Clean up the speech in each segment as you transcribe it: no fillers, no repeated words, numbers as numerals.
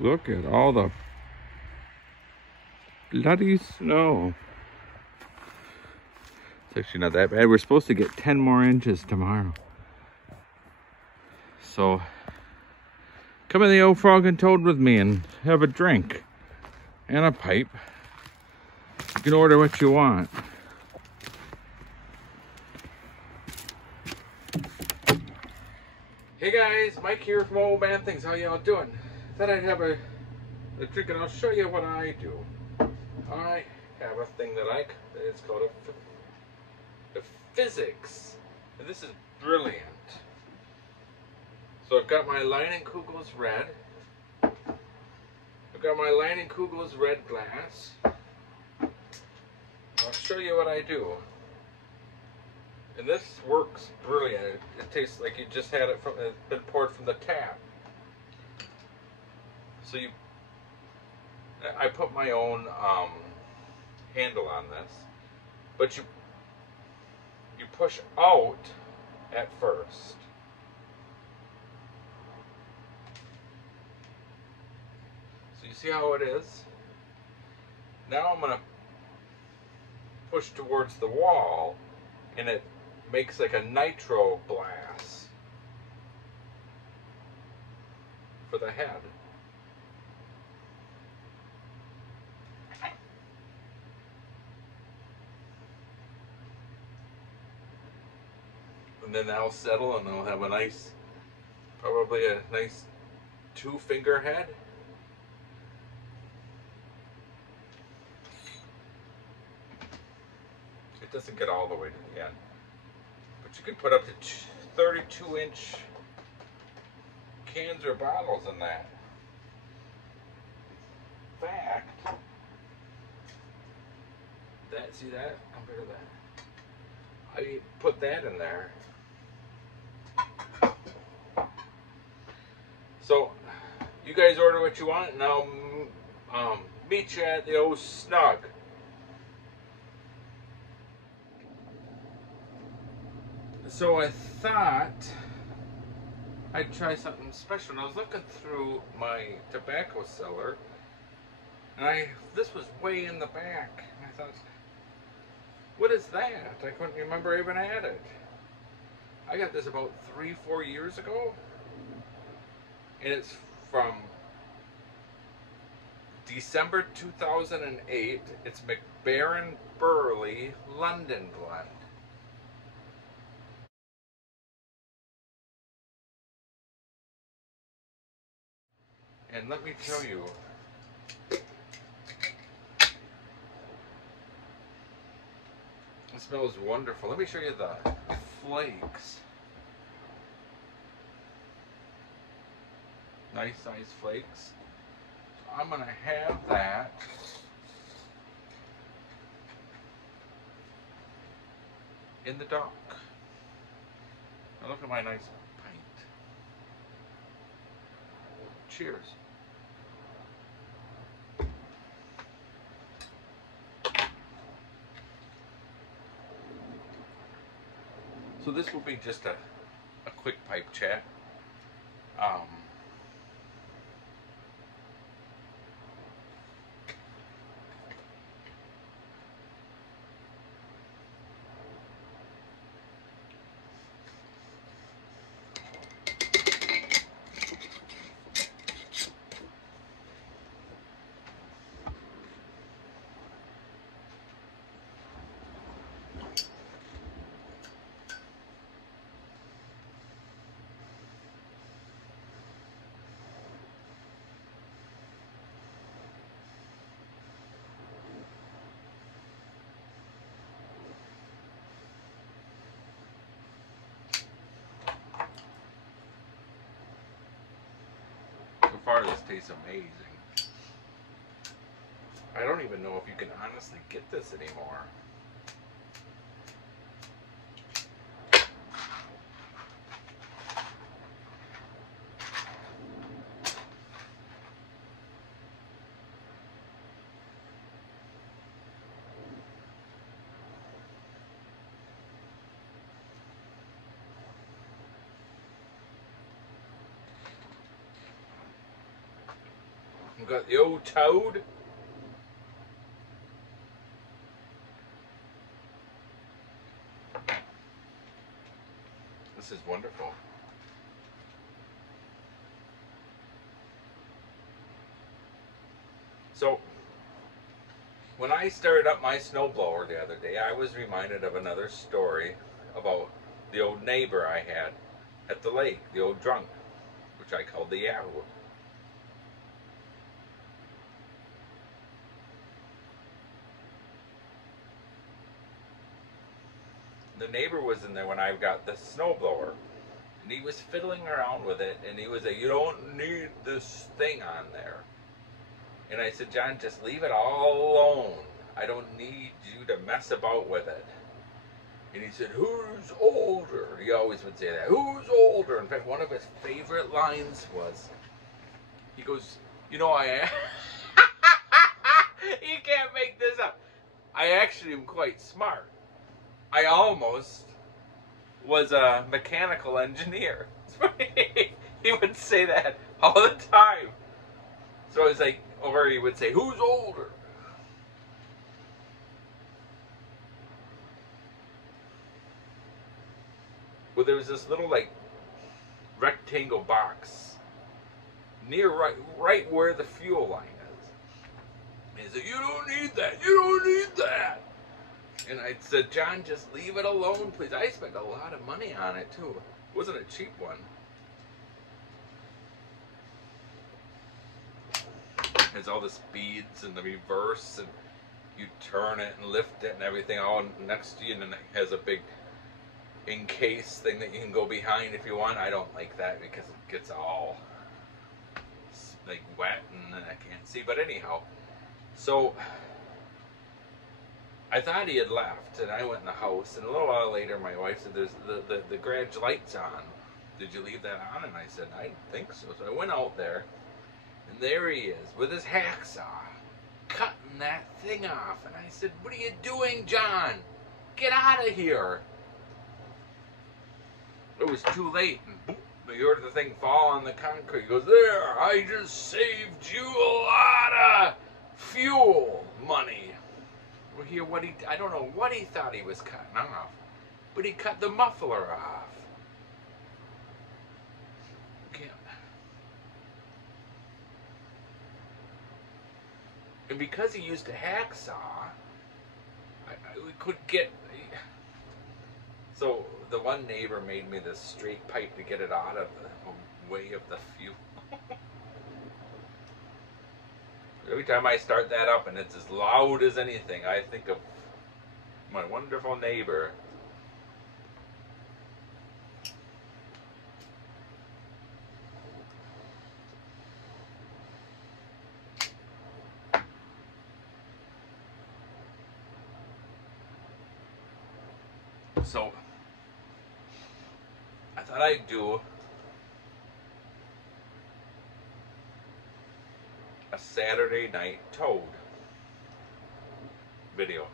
Look at all the bloody snow. It's actually not that bad. We're supposed to get 10 more inches tomorrow. So come in the Old Frog and Toad with me and have a drink and a pipe. You can order what you want. Hey guys, Mike here from Old Man Things. How y'all doing? Thought I'd have a drink and I'll show you what I do. I have a thing that it's called a physics. And this is brilliant. So I've got my Leinenkugels red. I've got my Leinenkugels red glass. I'll show you what I do. And this works brilliant. It tastes like you just had it from, it's been poured from the tap. So I put my own handle on this, but you push out at first. So you see how it is? Now I'm gonna push towards the wall, and it makes like a nitro glass for the head. And then that'll settle and it'll have a nice, probably a nice 2-finger head. It doesn't get all the way to the end, but you can put up to 32-inch cans or bottles in that. In fact, see that compared to that? I put that in there. So you guys order what you want, and I'll meet you at the old snug. So I thought I'd try something special, and I was looking through my tobacco cellar, and this was way in the back, and I thought, what is that? I couldn't remember I even had it. I got this about 3-4 years ago, and it's from December 2008. It's McBaron Burley London Blend. And let me tell you, it smells wonderful. Let me show you the flakes. Nice size flakes. So I'm gonna have that in the dock. Now look at my nice pint. Cheers. So this will be just a quick pipe chat. So far this tastes amazing. I don't even know if you can honestly get this anymore. We've got the old toad. This is wonderful. So, when I started up my snowblower the other day, I was reminded of another story about the old neighbor I had at the lake, the old drunk, which I called the Yahoo. The neighbor was in there when I got the snowblower, and he was fiddling around with it, and he was like, "You don't need this thing on there." And I said, "John, just leave it all alone. I don't need you to mess about with it." And he said, "Who's older?" He always would say that. "Who's older?" In fact, one of his favorite lines was, he goes, "You know, I..." You can't make this up. "I actually am quite smart. I almost was a mechanical engineer." He would say that all the time. So I was like, or he would say, "Who's older?" Well, there was this little like rectangle box near right where the fuel line is. And he said, "You don't need that. You don't need that." And I said, "John, just leave it alone, please." I spent a lot of money on it too. It wasn't a cheap one. It has all the speeds and the reverse, and you turn it and lift it and everything all next to you, and then it has a big encase thing that you can go behind if you want. I don't like that because it gets all like wet and then I can't see. But anyhow, so I thought he had left, and I went in the house, and a little while later my wife said, "There's the garage light's on. Did you leave that on?" And I said, "I didn't think so." So I went out there, and there he is with his hacksaw cutting that thing off. And I said, "What are you doing, John? Get out of here." It was too late, and boom, you heard the thing fall on the concrete. He goes, "There, I just saved you a lot of fuel money." Well, here, I don't know what he thought he was cutting off, but he cut the muffler off. And because he used a hacksaw, we could get... So the one neighbor made me this straight pipe to get it out of the way of the fuel. Every time I start that up and it's as loud as anything, I think of my wonderful neighbor. So I thought I'd do a Saturday night toad video.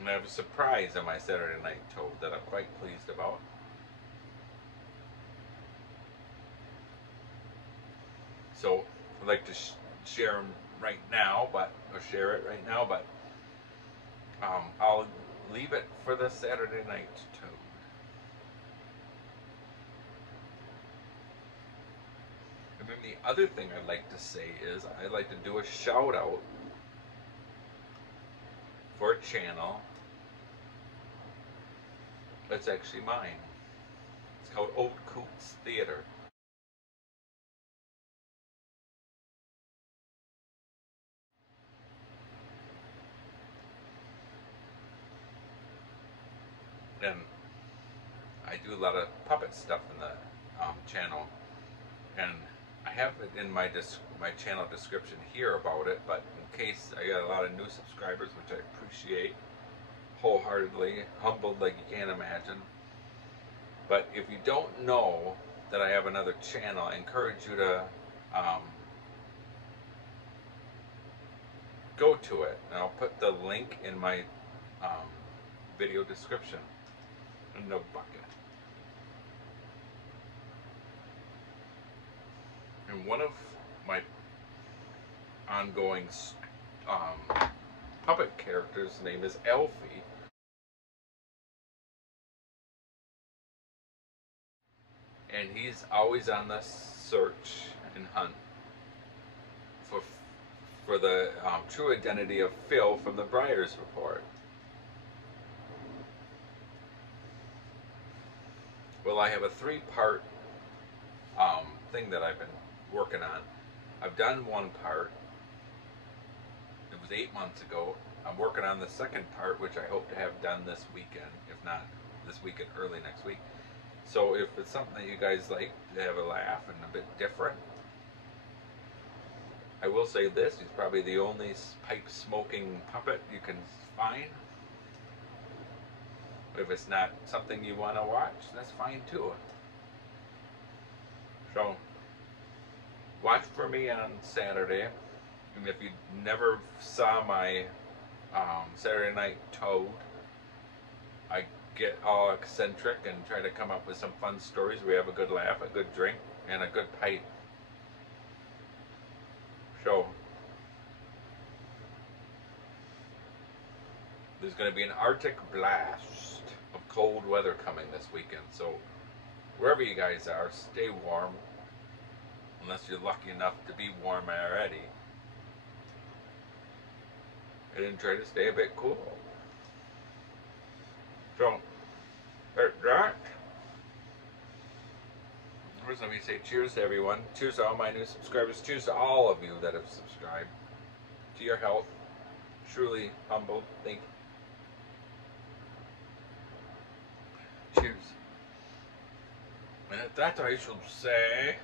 And I have a surprise on my Saturday night toad that I'm quite pleased about. So I'd like to share them right now, or share it right now, but I'll leave it for the Saturday night toad. And then the other thing I'd like to say is I'd like to do a shout out for a channel that's actually mine. It's called Coots Theater. And I do a lot of puppet stuff in the channel, and I have it in my channel description here about it, but in case, I got a lot of new subscribers, which I appreciate wholeheartedly, humbled like you can't imagine. But if you don't know that I have another channel, I encourage you to go to it, and I'll put the link in my video description in the bucket. And one of my ongoing puppet character's name is Elfie. And he's always on the search and hunt for the true identity of Phil from the Briars Report. Well, I have a 3-part thing that I've been working on. I've done one part. It was 8 months ago. I'm working on the second part, which I hope to have done this weekend, if not this weekend, early next week. So if it's something that you guys like to have a laugh and a bit different, I will say this, he's probably the only pipe smoking puppet you can find. If it's not something you want to watch, that's fine too. So, watch for me on Saturday. And if you never saw my Saturday Night Toad, I get all eccentric and try to come up with some fun stories. We have a good laugh, a good drink, and a good pipe. So, there's going to be an Arctic blast of cold weather coming this weekend. So, wherever you guys are, stay warm. Unless you're lucky enough to be warm already. And then try to stay a bit cool. So, at that, first let me say cheers to everyone. Cheers to all my new subscribers. Cheers to all of you that have subscribed. To your health. Truly humbled. Thank you. Cheers. And at that I shall say...